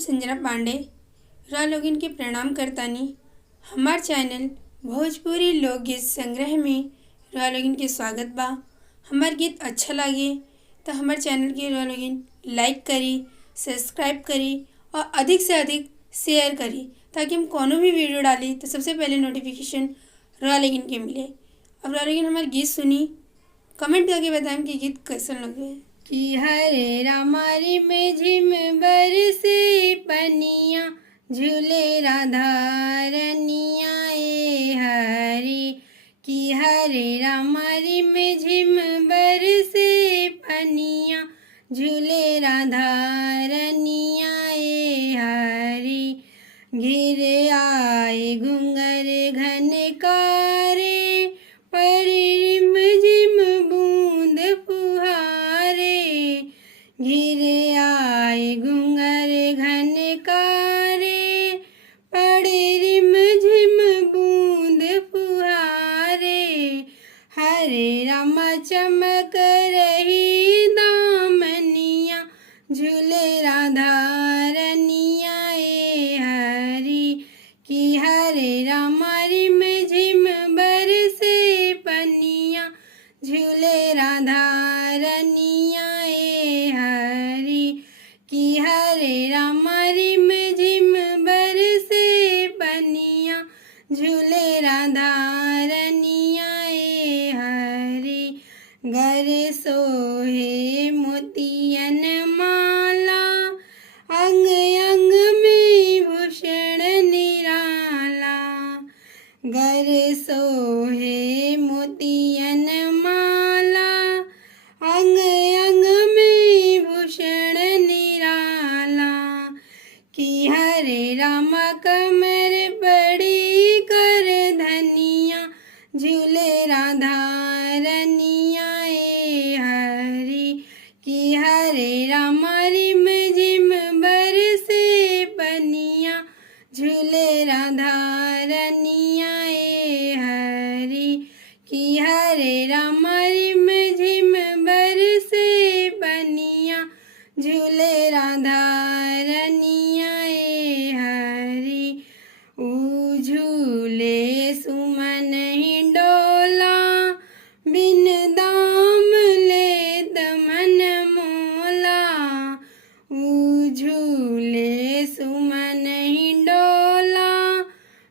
संजना पांडे रा लोगिन के प्रणाम करतानी। हमार चैनल भोजपुरी लोकगीत संग्रह में रा लोगिन के स्वागत बा। हमार गीत अच्छा लगे तो हमार चैनल के रा लोगिन लाइक करी, सब्सक्राइब करी और अधिक से अधिक शेयर करी ताकि हम कोनो भी वीडियो डाली तो सबसे पहले नोटिफिकेशन रा लोगिन के मिले। अब रा लोगिन हमार गीत सुनी, कमेंट करके बताएं कि गीत कैसन लगे। कि हरे रामारी में झिम बरसे पनिया, झूले राधा रनिया ए हरी। कि हरे रामारी में झिम बरसे पनिया, झूले राधा रनिया ए हरी। घिर आए घुंगर घन कारे, परी रिम झिम बूंद फुहारे। घिर आए घुंगर घन कारे, पड़ी रिम झिम बूंद फुहारे। हरे रामा चमक रही दामनिया, झूले राधा रनिया ए हरी। कि हरे रामारी में झिम बरसे पनिया, झूले राधा रनिया ए हरी। कि हरे रामारी में झिम बरसे पनिया, झूले राधा रनिया ए हरी। गर सोहे मोतियन माला, अंग अंग में भूषण निराला। गर सोहे मोतियन माला, अंग अंग में भूषण निराला। कि हरे रामा कमर बड़ी कर धनिया, झूले राधा रनिया ए हरी। कि हरे रामारी में झिम बरसे पनिया, झूले राधा रनिया ए हरी। कि हरे रामारी में झिम बरसे पनिया, झूले राधा रनिया ए हरी। ऊ झूले सुमन हिंडोला, बिन दाम लेत मन मोला। ऊ झूले सुमन हिंडोला,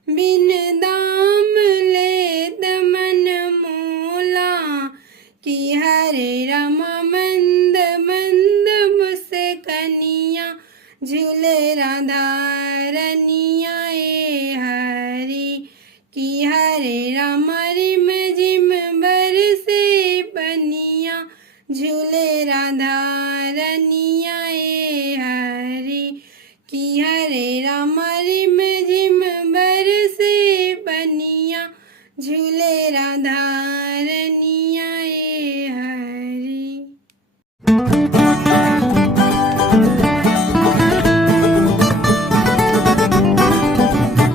बिन दाम लेत मन मोला। कि हरे रामा मंद मंद मुस्कनिया, झूले राधा रनिया ए हरी। कि हरे रामारी में झिम बरसे पनिया, झूले राधा